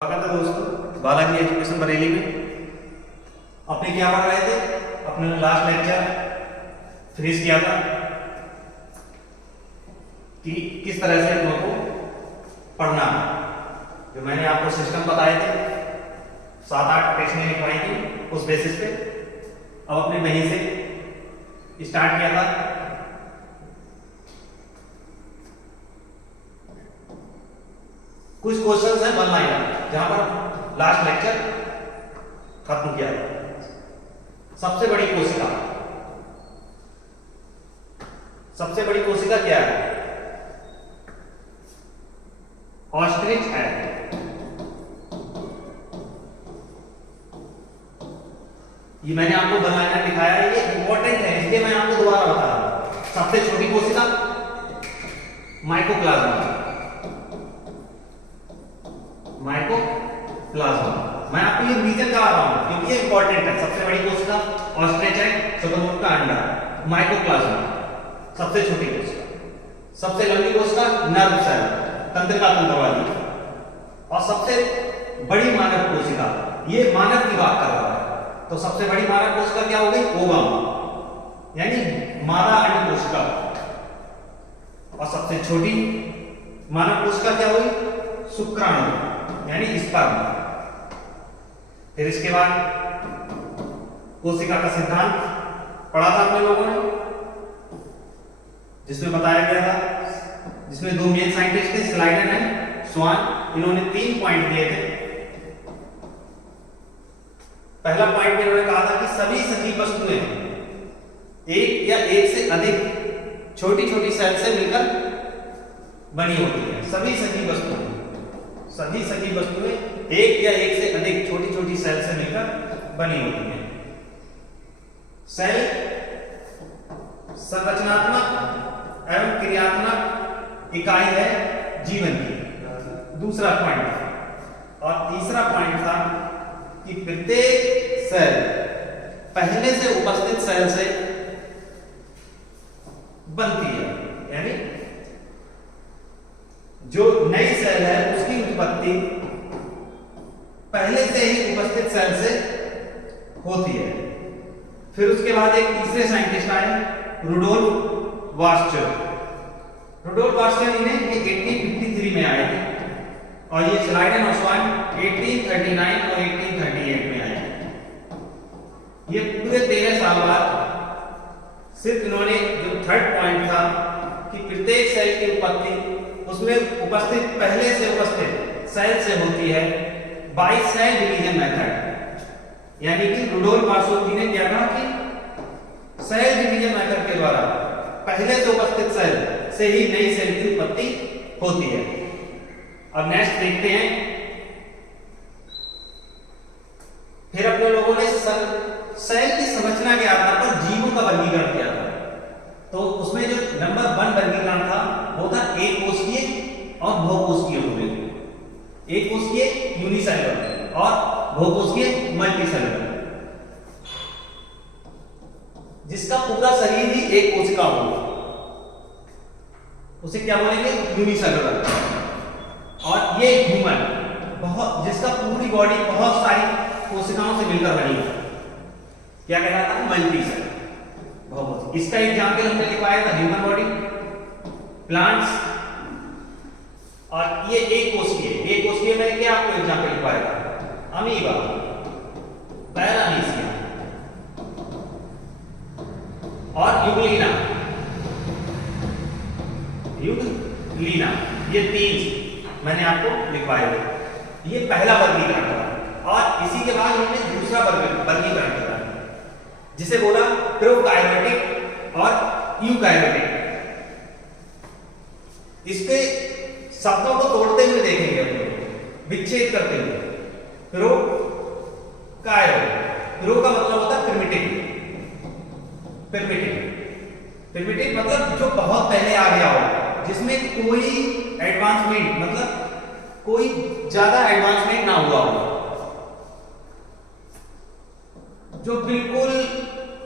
स्वागत है दोस्तों बालाजी एजुकेशन बरेली में। अपने क्या पढ़ रहे थे? अपने लास्ट लेक्चर फिनिश किया था कि किस तरह से हम लोग को पढ़ना है। जो मैंने आपको सिस्टम बताए थे 7-8 टेक्स्ट में लिखवाई थी, उस बेसिस पे अब अपने वहीं से स्टार्ट किया था। कुछ क्वेश्चंस हैं वन लाइनर जहां पर लास्ट लेक्चर खत्म किया था। सबसे बड़ी कोशिका, सबसे बड़ी कोशिका क्या है? ऑस्ट्रिच है। ये मैंने आपको वन लाइनर दिखाया है, ये इंपॉर्टेंट है इसलिए मैं आपको दोबारा बता रहा हूं। सबसे छोटी कोशिका माइकोप्लाज्मा, माइकोप्लाज्मा। मैं आपको ये रीजन करा रहा हूं क्योंकि ये इंपॉर्टेंट है। सबसे बड़ी कोशिका ऑस्ट्रिच है, शुतुरमुर्ग का अंडा। माइकोप्लाज्मा सबसे छोटी कोशिका। सबसे लंबी कोशिका नर्व सेल, तंत्रिका तंत्र वाली। और सबसे बड़ी मानव कोशिका, ये मानव की बात कर रहा है, तो सबसे बड़ी मानव कोशिका क्या हो गई? ओवम, यानी मादा अंड कोशिका। और सबसे छोटी मानव कोशिका क्या हुई? शुक्राणु, यानी स्पर्म। फिर इसके बाद कोशिका का सिद्धांत पढ़ा था अपने लोगों ने, जिसमें बताया गया था, जिसमें दो मेन साइंटिस्ट थे, स्लाइडन एंड स्वान। इन्होंने 3 पॉइंट दिए थे। पहला पॉइंट में इन्होंने कहा था कि सभी सजीव वस्तुएं एक या एक से अधिक छोटी छोटी सेल से मिलकर बनी होती है। सभी सजीव वस्तुएं एक या एक से अधिक छोटी छोटी सेल से मिलकर बनी होती है। सेल संरचनात्मक एवं क्रियात्मक इकाई है जीवन की। दूसरा पॉइंट। और तीसरा पॉइंट था कि प्रत्येक सेल पहले से उपस्थित सेल से बनती है, यानी जो नई सेल है उसकी उत्पत्ति पहले से ही उपस्थित सेल से होती है। फिर उसके बाद एक तीसरे साइंटिस्ट आए, रुडोल्फ वास्चर। रुडोल्फ वास्चर इन्हें 1853 में आए थे और ये स्लाइडन और स्वान 1839 और 1838 में आए। ये पूरे 13 साल बाद सिर्फ इन्होंने जो थर्ड पॉइंट था कि प्रत्येक सेल की उत्पत्ति उसमें उपस्थित पहले से उपस्थित सेल से होती है बाय सेल डिवीजन मेथड। यानी कि रुडोल्फ वास्चर जी ने क्या कहा कि सेल डिवीजन मेथड के द्वारा पहले से उपस्थित सेल से ही नई सेल की उत्पत्ति होती है। अब नेक्स्ट देखते हैं। फिर अपने लोगों ने सेल की संरचना के आधार पर जीवों का वर्गीकरण किया था। तो उसमें जो नंबर 1 वर्गीकरण था वो था एक कोशिकीय और बहुकोशिकीय होने। एक कोशिकीय यूनिसेलुलर और बहुकोशिकीय मल्टीसेलुलर, जिसका पूरा शरीर ही एक कोशिका हो, उसे क्या बोलेंगे? यूनिसेलुलर। और ये ह्यूमन, बहुत जिसका पूरी बॉडी बहुत सारी कोशिकाओं से मिलकर बनी है, क्या कहलाता है? मल्टीसेलुलर। बहुत। इसका एग्जाम्पल हमने लिखवाया था ह्यूमन बॉडी, प्लांट्स। और ये एक कोशिकीय मैंने क्या आपको एग्जाम्पल लिखवाया था? अमीबा, पैरामीशिया और यूग्लिना। ये 3 मैंने आपको लिखवाए थे। ये पहला वर्गीकरण था। और इसी के बाद हमने दूसरा वर्गीकरण किया जिसे बोला प्रोकार्योटिक और यूकार्योटिक। इसके शब्दों को तोड़ते हुए देखेंगे हम लोग, विच्छेद करते हुए। प्रोकार्यो, प्रो का मतलब होता है प्रिमिटिव मतलब जो बहुत पहले आ गया हो, जिसमें कोई एडवांसमेंट मतलब कोई ज्यादा एडवांसमेंट ना हुआ हो, जो बिल्कुल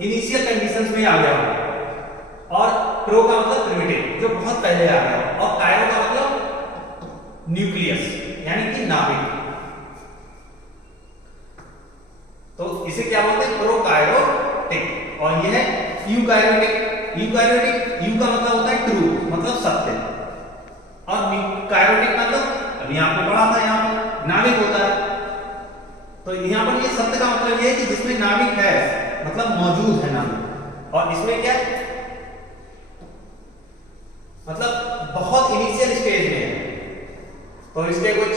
इनिशियल कंडीशंस में आ गया हो। और प्रो का मतलब प्रिमिटिव, जो बहुत पहले आ गया हो। और कायरो का मतलब न्यूक्लियस, यानी कि नाभिक। यूकैरियोटिक, यूकैरियोटिक यू का मतलब होता है ट्रू, मतलब सत्य, और कैरियोटिक मतलब अभी आपने पढ़ा था यहाँ पर नाभिक होता है। तो यहाँ पर ये सत्य का मतलब ये है कि जिसमें नाभिक है, मतलब मौजूद है नाभिक, और इसमें क्या है, मतलब बहुत इनिशियल स्टेज में है। तो इसके कुछ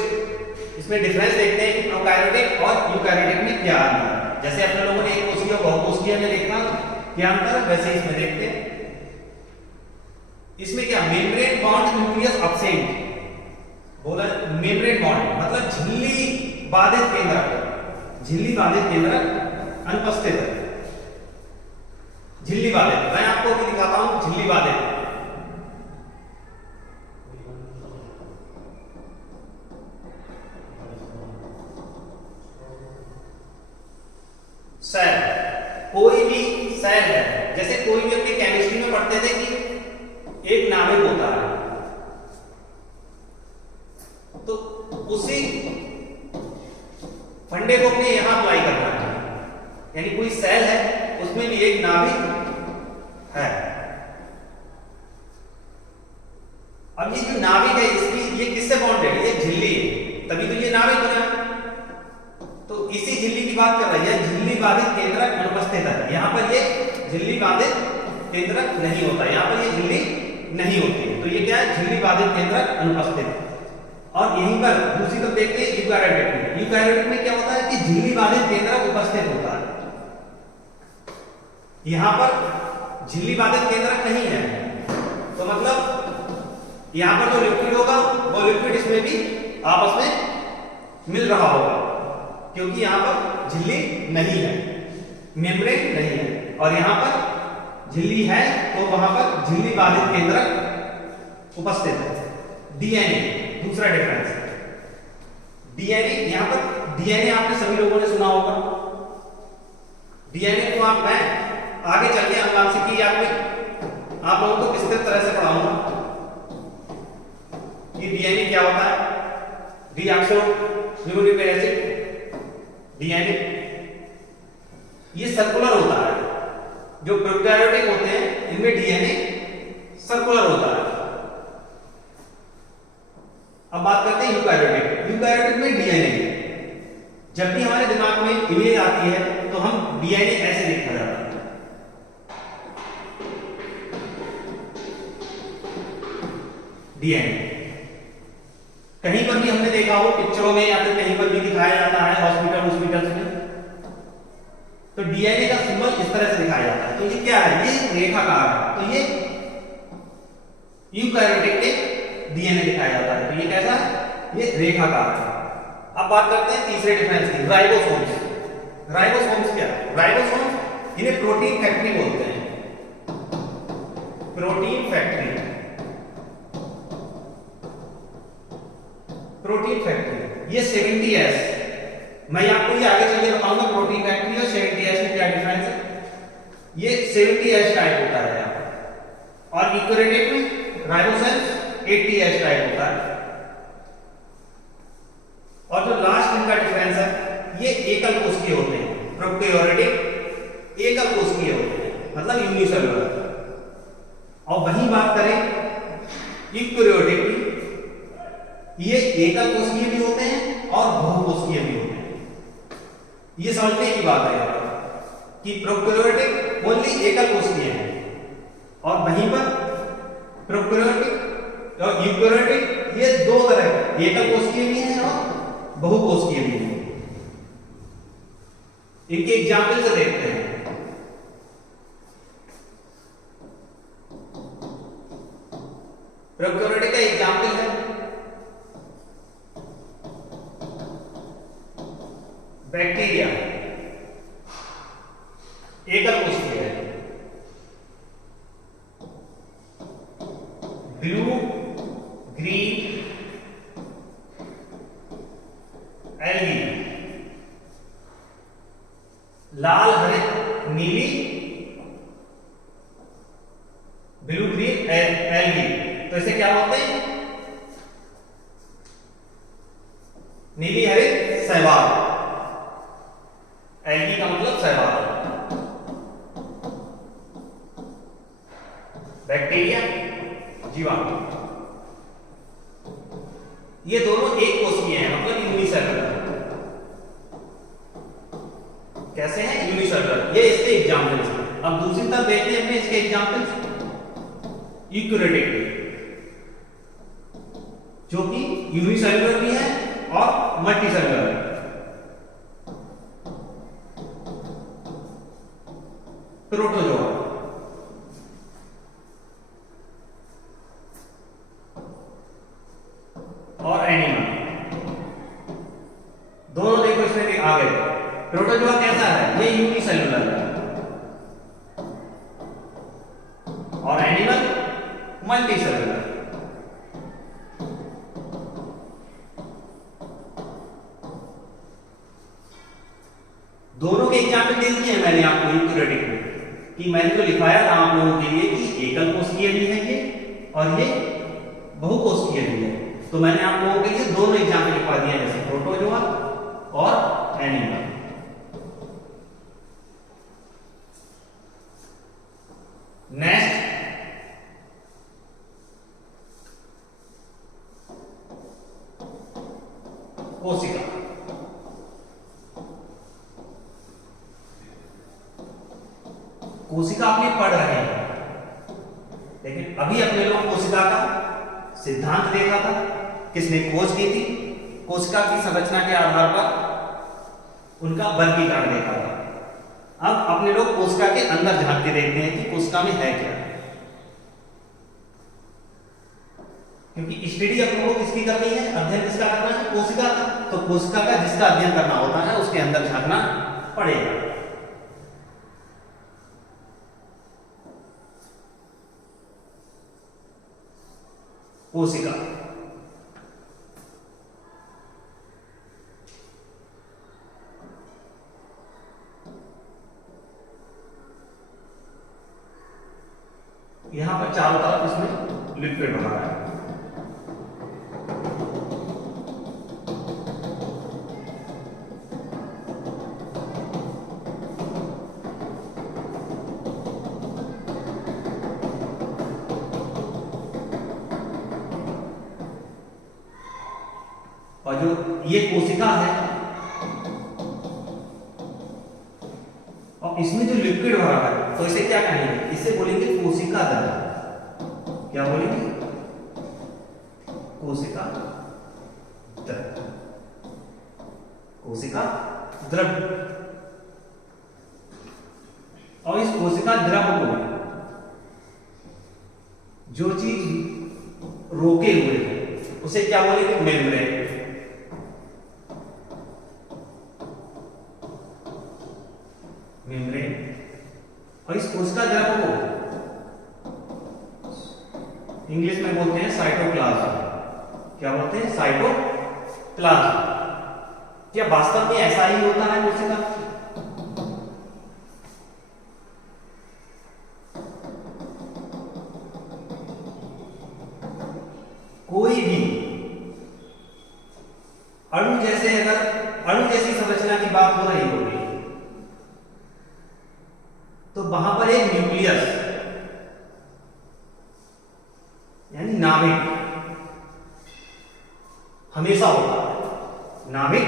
इसमें डिफरेंस देखते हैं कि प्रोकैरियोटिक और यूकैरियोटिक में क्या अंतर है। जैसे अपने लोगों ने एक कोशिका बहुकोशिकीय में देखा क्या अंतर है, वैसे इसमें देखते हैं। इसमें क्या मेम्ब्रेन बॉन्ड न्यूक्लियस एब्सेंट बोला, मेम्ब्रेन बॉन्ड मतलब झिल्ली बाधित केंद्रक, झिल्ली बाधित केंद्रक अनुपस्थित है। झिल्ली बाधित मैं आपको भी दिखाता हूं, झिल्ली बाधित सेल, कोई भी सेल है, जैसे कोई भी अपने केमिस्ट्री में पढ़ते थे कि एक नाभिक होता है, तो उसी फंडे को अपने यहां अप्लाई करना है, यानी कोई सेल है उसमें भी एक नाभिक है। अब ये जो नाभिक है इसकी ये किससे बॉन्डेड है, ये झिल्ली है, तभी तो ये नाभिक बना। तो इसी झिल्ली की बात कर रही है, झिल्ली बाधित केंद्रक अनुपस्थित है। यहां पर ये झिल्ली बाधित केंद्रक नहीं होता, यहां पर ये झिल्ली नहीं होती है, तो ये क्या है, झिल्ली बाधित केंद्रक अनुपस्थित। और यहीं पर दूसरी तरफ देखते हैं यूकैरियोटिक में। यूकैरियोटिक में क्या होता है कि झिल्ली बाधित केंद्रक उपस्थित होता है, यहां पर झिल्ली बाधित केंद्रक नहीं है, तो मतलब यहां पर जो लिक्विड होगा वो लिक्विड इसमें भी आपस में मिल रहा होगा, क्योंकि यहां पर झिल्ली नहीं है, मेम्ब्रेन नहीं है, और यहां पर झिल्ली है तो वहां पर झिल्ली बाधित केंद्रक उपस्थित है। डीएनए दूसरा डिफरेंस, डीएनए यहां पर डीएनए आपने सभी लोगों ने सुना होगा। डीएनए को मैं आगे चल के अनुवांशिकी याद में आप लोगों को विस्तृत तरह से पढ़ाऊंगा कि डीएनए क्या होता है। डीऑक्सोरिबोन्यूक्लिक एसिड डीएनए ये सर्कुलर होता है, जो प्रोकैरियोटिक होते हैं इनमें डीएनए सर्कुलर होता है। अब बात करते हैं यूकैरियोटिक। यूकैरियोटिक में डीएनए जब भी हमारे दिमाग में इमेज आती है तो हम डीएनए ऐसे लिखा जाता है, डीएनए। कहीं पर भी हमने देखा हो पिक्चरों में या फिर कहीं पर भी दिखाया जाता है हॉस्पिटल्स में, तो डीएनए का सिंबल इस तरह से दिखाया जाता है। तो ये क्या है, ये रेखाकार है, तो ये यूकैरियोटिक के डीएनए दिखाया जाता है, तो ये कैसा है, ये रेखाकार है। अब बात करते हैं तीसरे डिफरेंस की, राइबोसोम्स। राइबोसोम्स क्या है, राइबोसोम्स इन्हें प्रोटीन फैक्ट्री बोलते हैं, प्रोटीन फैक्ट्री, प्रोटीन फैक्ट्री। ये 70S, मैं आपको ये आगे चलिए बताऊंगा प्रोटीन फैक्ट्री और 70S में क्या डिफरेंस है। ये 70S टाइप होता है यहाँ पर, और यूकैरियोटिक में राइबोसोम्स 80S टाइप होता है। और जो लास्ट इनका डिफरेंस है, ये एकल कोशिकीय होते हैं, प्रोकैरियोटिक एकल कोशिकीय होते हैं, मतलब यूनिसेलुलर। और वहीं बात करें यूकैरियोटिक की, ये एकल कोशिकीय भी होते हैं और बहुकोशिकीय भी होते हैं। ये समझने की बात है यहाँ पर कि प्रोकैरियोटिक ओनली एकल कोशिकीय है, और वहीं पर प्रोकैरियोटिक और यूकैरियोटिक ये दो तरह, एकल कोशिकीय भी हैं और बहुकोशिकीय भी हैं। इनके एग्जाम्पल से देखते हैं। प्रोकैरियोटिक का एग्जाम्पल है बैक्टीरिया, एकल कोशिकीय है। ब्लू ग्रीन एल्गी, लाल हरित नीली ब्लू ग्रीन एल्गी, तो इसे क्या बोलते हैं, नीली हरित शैवाल। एल्गी का मतलब शैवाल। यूकैरियोटिक, जो कि यूनिसेल्युलर भी है और मल्टीसेल्युलर है। प्रोटोजोआ और एनिमल, दोनों देखो इसमें आ गए। प्रोटोजोआ कैसा है? ये यूनिसेल्युलर है और एनिमल मल्टीसेल्युलर। दोनों के एग्जाम्पल दे दिए हैं मैंने आपको यूकैरियोटिक में, कि मैंने तो लिखाया था आप लोगों के लिए कि एकल कोशिकीय भी है ये और ये बहुकोशिकीय भी है, तो मैंने आप लोगों के लिए दोनों एग्जाम्पल लिखवा दिए, जैसे प्रोटोजोआ और एनिमल। नेक्स्ट कोशिका। कोशिका अपने पढ़ रहे हैं, लेकिन अभी अपने लोग कोशिका का सिद्धांत देखा था, किसने खोज की थी, कोशिका की संरचना के आधार पर उनका वर्गीकरण देखा था। अब अपने लोग कोशिका के अंदर झांक के देखते हैं कि कोशिका में है क्या, क्योंकि स्टडी अपने को किसकी करनी है, अध्ययन किसका करना है, कोशिका का। तो कोशिका का जिसका अध्ययन करना होता है उसके अंदर झांकना पड़ेगा। कोशिका यहां पर चारों तरफ इसमें लिक्विड बना है। और जो ये कोशिका है और इसमें जो लिक्विड भरा है, तो इसे क्या कहेंगे, इसे बोलेंगे कोशिका द्रव। क्या बोलेंगे? कोशिका द्रव। कोशिका द्रव। और इस कोशिका द्रव को जो चीज रोके हुए है उसे क्या बोलेंगे? मेम्ब्रेन। मेम्ब्रेन। और इस कोशिका द्रव को इंग्लिश में बोलते हैं साइटोप्लाज्म। क्या बोलते हैं? साइटोप्लाज्म। क्या वास्तव में ऐसा ही होता है कोशिका? कोई भी अणु जैसे, अगर अणु जैसी संरचना की बात हो रही होगी तो वहां पर एक न्यूक्लियस यानी नाभिक हमेशा होता है। नाभिक,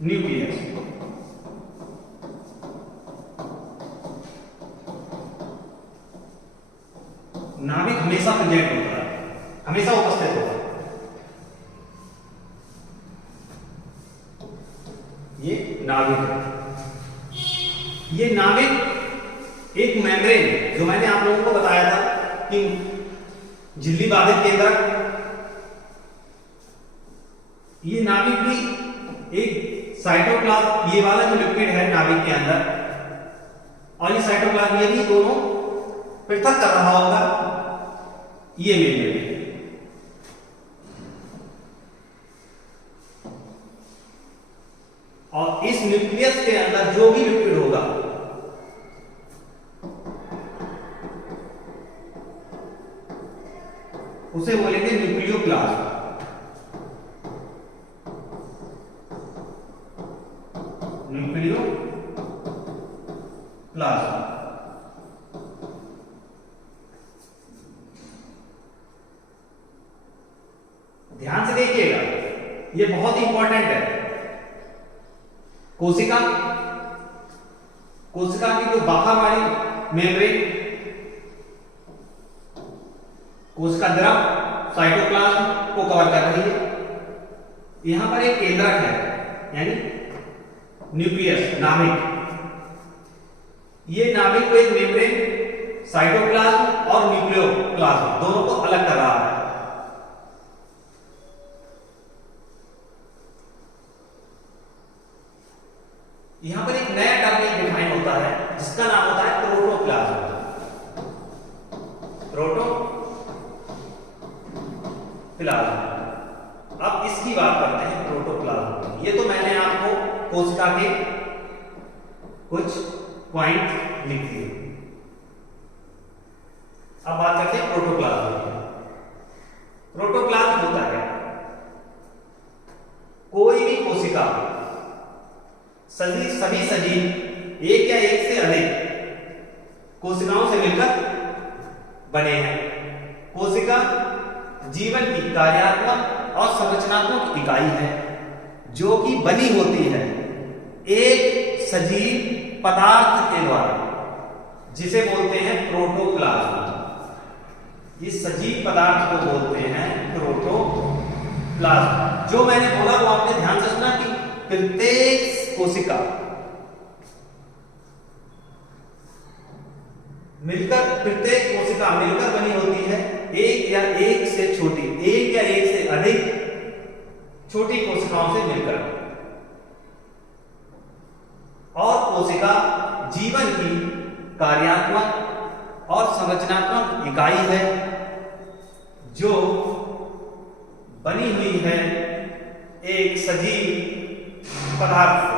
न्यूक्लियस। नाभिक हमेशा प्रेजेंट होता है, हमेशा उपस्थित होता है। ये नाभिक है। ये नाभिक एक मेम्ब्रेन, जो मैंने आप लोगों को बताया था कि झिल्ली बाधित केंद्रक, ये नाभिक भी एक साइटोप्लाज्म, ये वाला जो लिक्विड है नाभिक के अंदर, और ये साइटोप्लाज्म, ये भी दोनों पृथक कर रहा होगा ये मेम्ब्रेन। और इस न्यूक्लियस के अंदर जो भी लिक्विड होगा उसे बोलेंगे न्यूक्लियोप्लाज्म। न्यूक्लियोप्लाज्म। ध्यान से देखिएगा, ये बहुत इंपॉर्टेंट है। कोशिका, कोशिका की जो बाहर वाली मेम्ब्रेन कोशिका द्रव साइटोप्लाज्म को कवर कर रही है। यहां पर एक केंद्रक है यानी न्यूक्लियस, नाभिक। ये नाभिक को एक मेम्ब्रेन साइटोप्लाज्म और न्यूक्लियोप्लाज्म दोनों को अलग कर रहा है। यहां पर एक नया टर्म डिफाइन होता है जिसका नाम होता है प्रोटोप्लाज्म। प्रोटोप्लाज्म। अब इसकी बात करते हैं प्रोटोप्लाज्म। ये तो मैंने आपको कोशिका के कुछ पॉइंट लिख दिए। अब बात करते हैं प्रोटोप्लाज्म। प्रोटोप्लाज्म होता है कोई भी कोशिका, सभी सजीव एक या एक से अधिक कोशिकाओं से मिलकर बने हैं। कोशिका जीवन की कार्यात्मक और संरचनात्मक इकाई है जो कि बनी होती है एक सजीव पदार्थ के द्वारा, जिसे बोलते हैं प्रोटोप्लाज्म। इस सजीव पदार्थ को बोलते हैं प्रोटोप्लाज्म। जो मैंने बोला वो आपने ध्यान से सुना कि प्रत्येक कोशिका मिलकर बनी होती है एक या एक से छोटी, एक या एक से अधिक छोटी कोशिकाओं से मिलकर। और कोशिका जीवन की कार्यात्मक और संरचनात्मक इकाई है जो बनी हुई है एक सजीव पदार्थ से।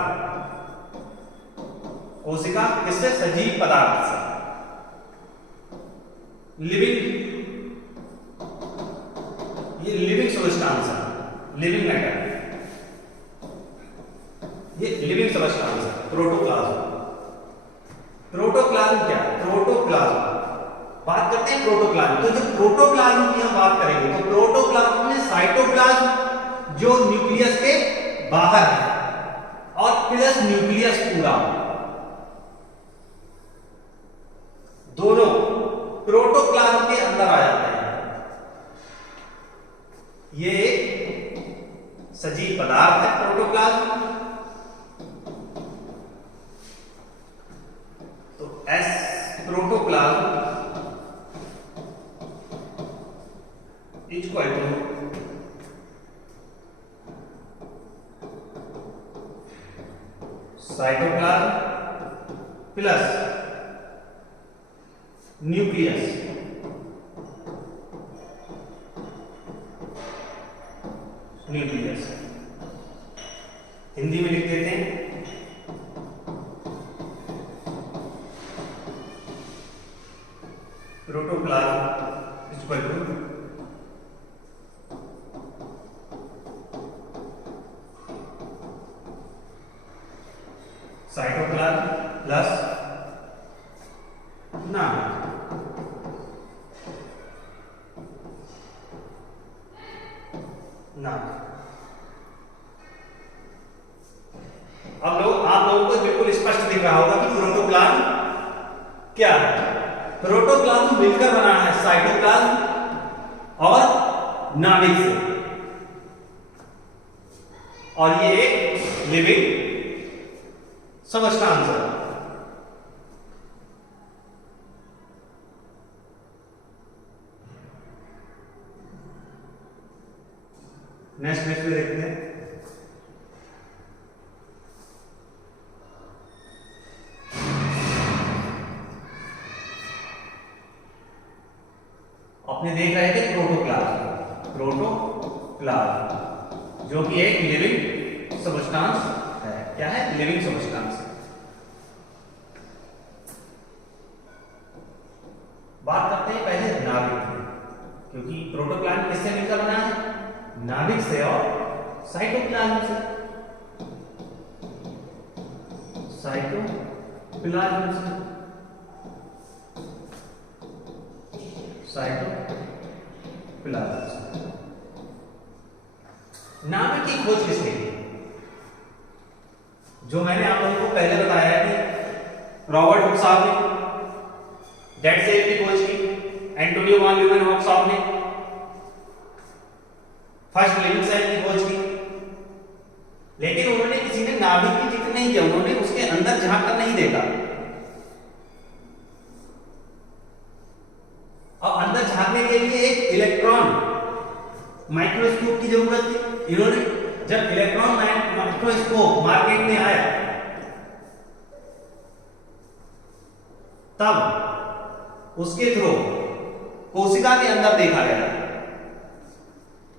कोशिका किससे? सजीव पदार्थ से। ये लिविंग सब्सटेंस है, लिविंग मैटर, ये लिविंग सब्सटेंस है प्रोटोप्लाज्म। प्रोटोप्लाज्म क्या है? प्रोटोप्लाज्म बात करते हैं प्रोटोप्लाज्म। तो जब प्रोटोप्लाज्म की हम बात करेंगे तो प्रोटोप्लाज्म में साइटोप्लाज्म जो न्यूक्लियस के बाहर है और प्लस न्यूक्लियस पूरा, दोनों प्रोटोप्लाज्म के अंदर आ जाते हैं। ये एक सजीव पदार्थ है प्रोटोप्लाज्म। तो as protoplasm equal to cytoplasm plus nucleus. Hindi में लिख देते हैं protoplasm equal to cytoplasm plus अब आप लोगों को बिल्कुल स्पष्ट दिख रहा होगा कि प्रोटोप्लाज्म क्या है। प्रोटोप्लाज्म मिलकर बना है साइटोप्लाज्म और नाभिक से, और ये एक लिविंग सब्सटेंस है। नेक्स्ट पे देखते हैं। आपने देख रहे थे प्रोटोप्लाज्म जो कि एक लिविंग सब्सटेंस है। क्या है? Living substance. बात करते हैं पहले नाभिक की, क्योंकि प्रोटोप्लाज्म किससे मिलकर बना है? नाभिक से और साइटोप्लाज्म से। साइटोप्लाज्म से नाभिक की खोज किसने की? जो मैंने आप लोगों को पहले बताया कि रॉबर्ट हुक साहब ने डेड सेल की खोज की, एंटोनियो वॉन ल्यूमेनहॉफ ने फर्स्ट लिविंग सेल की खोज की, लेकिन उन्होंने किसी ने नाभिक की जिक्र नहीं किया, उन्होंने उसके अंदर झांक कर नहीं देखा। और अंदर झांकने के लिए एक इलेक्ट्रॉन माइक्रोस्कोप की जरूरत थी। इन्होंने जब इलेक्ट्रॉन माइक्रोस्कोप मार्केट में आया तब उसके थ्रू कोशिका के अंदर देखा गया,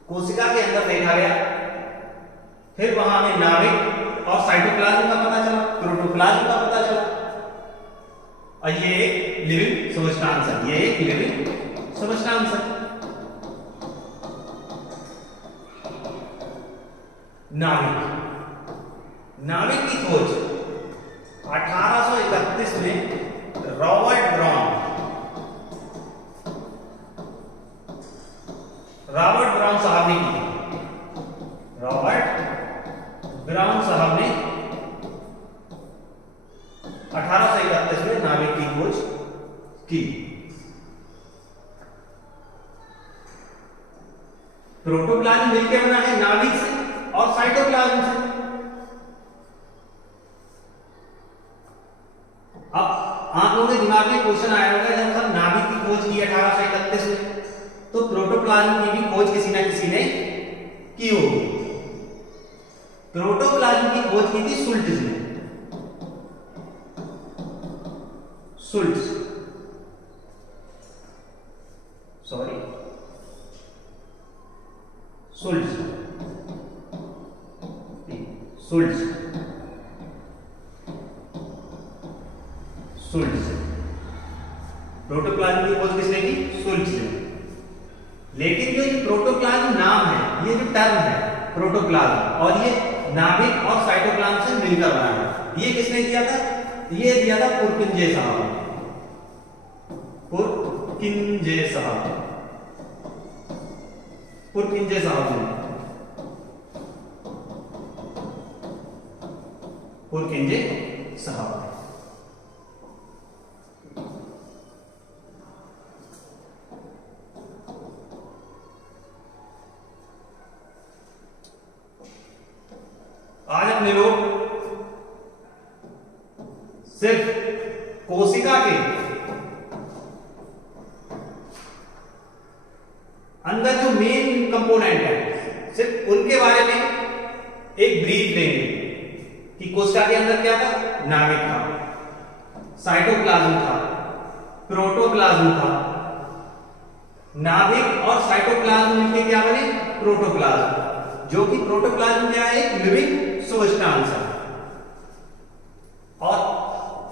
कोशिका के अंदर देखा गया, फिर वहां में नाभिक और साइटोप्लाज्म का पता चला, प्रोटोप्लाज्म का पता चला, और ये एक लिविंग सबस्टांस है, ये एक लिविंग सबस्टांस है। नाभिक, नाभिक की खोज 1831 में रॉबर्ट ब्राउन साहब ने की। रॉबर्ट ब्राउन साहब ने 1831 में नाभिक की खोज की। प्रोटोप्लाज्म मिलकर बना है नाभिक से और साइटोप्लाज्म से। अब आप लोगों के दिमाग में क्वेश्चन आया होगा, जब सर नाभिक की खोज की 1831 में, तो प्रोटोप्लाज्म की भी खोज किसी ना किसी ने की होगी। प्रोटोप्लाज्म की खोज की थी शुल्ट्ज ने, शुल्ट्ज, सॉरी शुल्ट्ज, शुल्ट्ज, शुल्ट्ज। प्रोटोप्लाज्म की खोज किसने की? शुल्ट्ज ने। लेकिन जो ये प्रोटोप्लाज्म नाम है, ये जो टर्म है प्रोटोप्लाज्म, और ये नाभिक और साइटोप्लाज्म से मिलकर बना है, ये किसने दिया था? ये दिया था पुरकिंजे साहब ने, पुरकिंजे साहब, पुरकिंजे साहब ने, पुरकिंजे साहब। आज अपने लोग सिर्फ कोशिका के अंदर जो मेन कंपोनेंट है, सिर्फ उनके बारे में एक ब्रीफ लेंगे कि कोशिका के अंदर क्या था? नाभिक था, साइटोप्लाज्म था, प्रोटोप्लाज्म था। नाभिक और साइटोप्लाज्म मिलकर क्या बने? प्रोटोप्लाज्म, जो कि प्रोटोप्लाज्म क्या है? एक लिविंग सबस्टांस है। और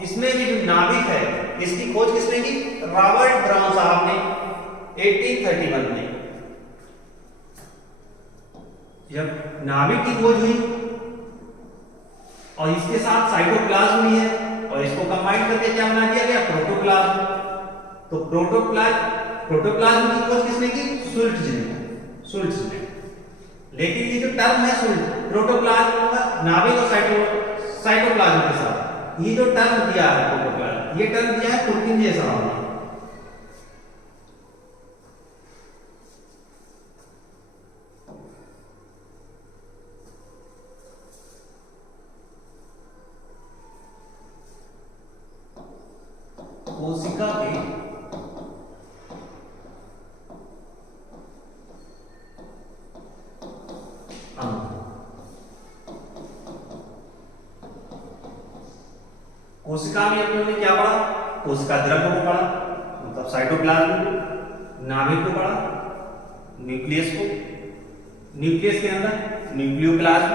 इसमें भी जो नाभिक है, इसकी खोज किसने की? रॉबर्ट ब्राउन साहब ने 1831 में। जब नाभिक की खोज हुई और इसके साथ साइटोप्लाज्म भी है, और इसको कंबाइन करके क्या बना दिया गया? प्रोटोप्लाज्म। तो प्रोटोप्लाज्म की खोज किसने की? शुल्ट्ज ने, शुल्ट्ज ने। लेकिन ये जो टर्म है शुल्ट्ज, प्रोटोप्लाज्म होगा नाभिक और साइटोप्लाज्म के साथ, ये जो टर्म दिया है प्रोटोप्लाज्म, ये टर्म दिया है पुरकिंजे साहब ने। कोशिका के कोशिका में अपने क्या पढ़ा? कोशिका द्रव्य को पढ़ा, मतलब साइटोप्लाज्म को, नाभिक को पढ़ा, न्यूक्लियस को, न्यूक्लियस के अंदर न्यूक्लियोप्लाज्म,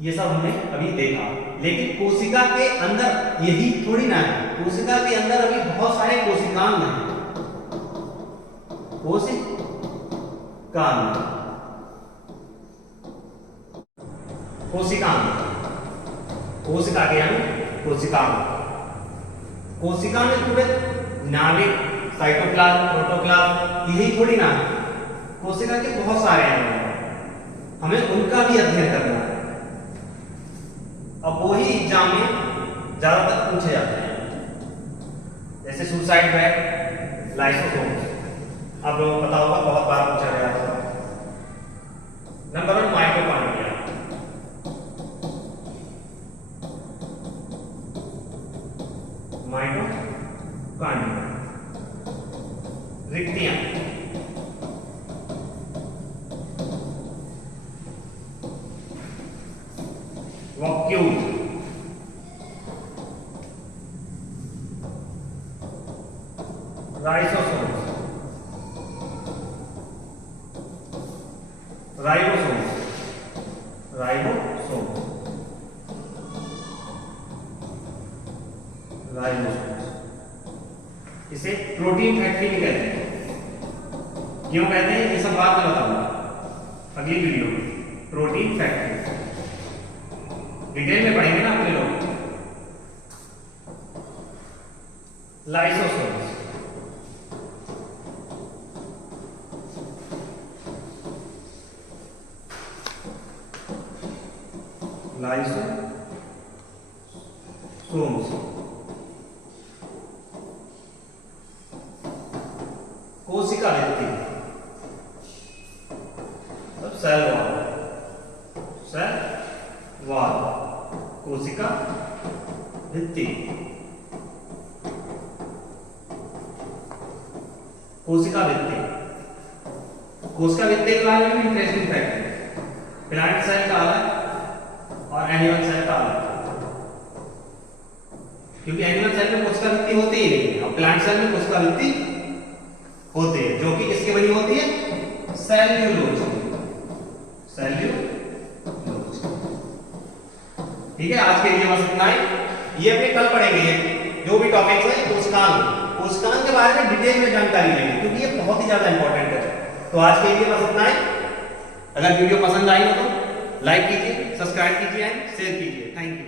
ये सब हमने अभी देखा। लेकिन कोशिका के अंदर यही थोड़ी ना है, कोशिका के अंदर अभी बहुत सारे कोशिकांग हैं, कोशिकांग, कोशिकांग, कोशिका के अंग, कोशिकांग। कोशिका में पूरे नाभिक, साइटोप्लाज्म, प्रोटोप्लाज्म यही थोड़ी ना है, कोशिका के बहुत सारे अंग हैं, हमें उनका भी अध्ययन करना है। अब वही एग्जाम में ज्यादातर पूछे जाते हैं, जैसे सुसाइड रैट, लाइसोसोम्स। आप लोगों को पता होगा, बहुत बार पूछा गया था। Number 1 mitochondria. माइटोकॉन्ड्रिया रिक्तियां, वैक्यूल, राइसोसोम्स, राइबोसोम्स, राइबोसोम्स, राइबोसोम्स। इसे प्रोटीन फैक्ट्री भी कहते हैं। क्यों कहते हैं ये सब बात में बताऊंगा अगली वीडियो में। प्रोटीन फैक्ट्री डिटेल में पढ़ेंगे ना अपने लोग। लाइसोसोम्स, लाइसोसोम्स कोशिका भित्ति, सेल वॉल, सेल वॉल, कोशिका भित्ति, कोशिका भित्ति। कोशिका भित्ति के बारे में इंटरेस्टिंग फैक्ट है। प्लांट सेल का अलग और एनिमल सेल का अलग, क्योंकि एनिमल सेल में कोशिका भित्ति होती ही नहीं और प्लांट सेल में कोशिका भित्ति होती है, जो कि किसकी बनी होती है? सेल्यूलोज। सेल्यूलोज। ठीक है, आज के लिए बस इतना ही। ये अपने कल पढ़ेंगे ये जो भी टॉपिक्स है। कोशिकांग, कोशिकांग के बारे में डिटेल में जानकारी लेंगे, क्योंकि ये बहुत ही ज्यादा इंपॉर्टेंट है। तो आज के लिए बस इतना ही। अगर वीडियो पसंद आई हो तो लाइक कीजिए, सब्सक्राइब कीजिए एंड शेयर कीजिए। Thank you.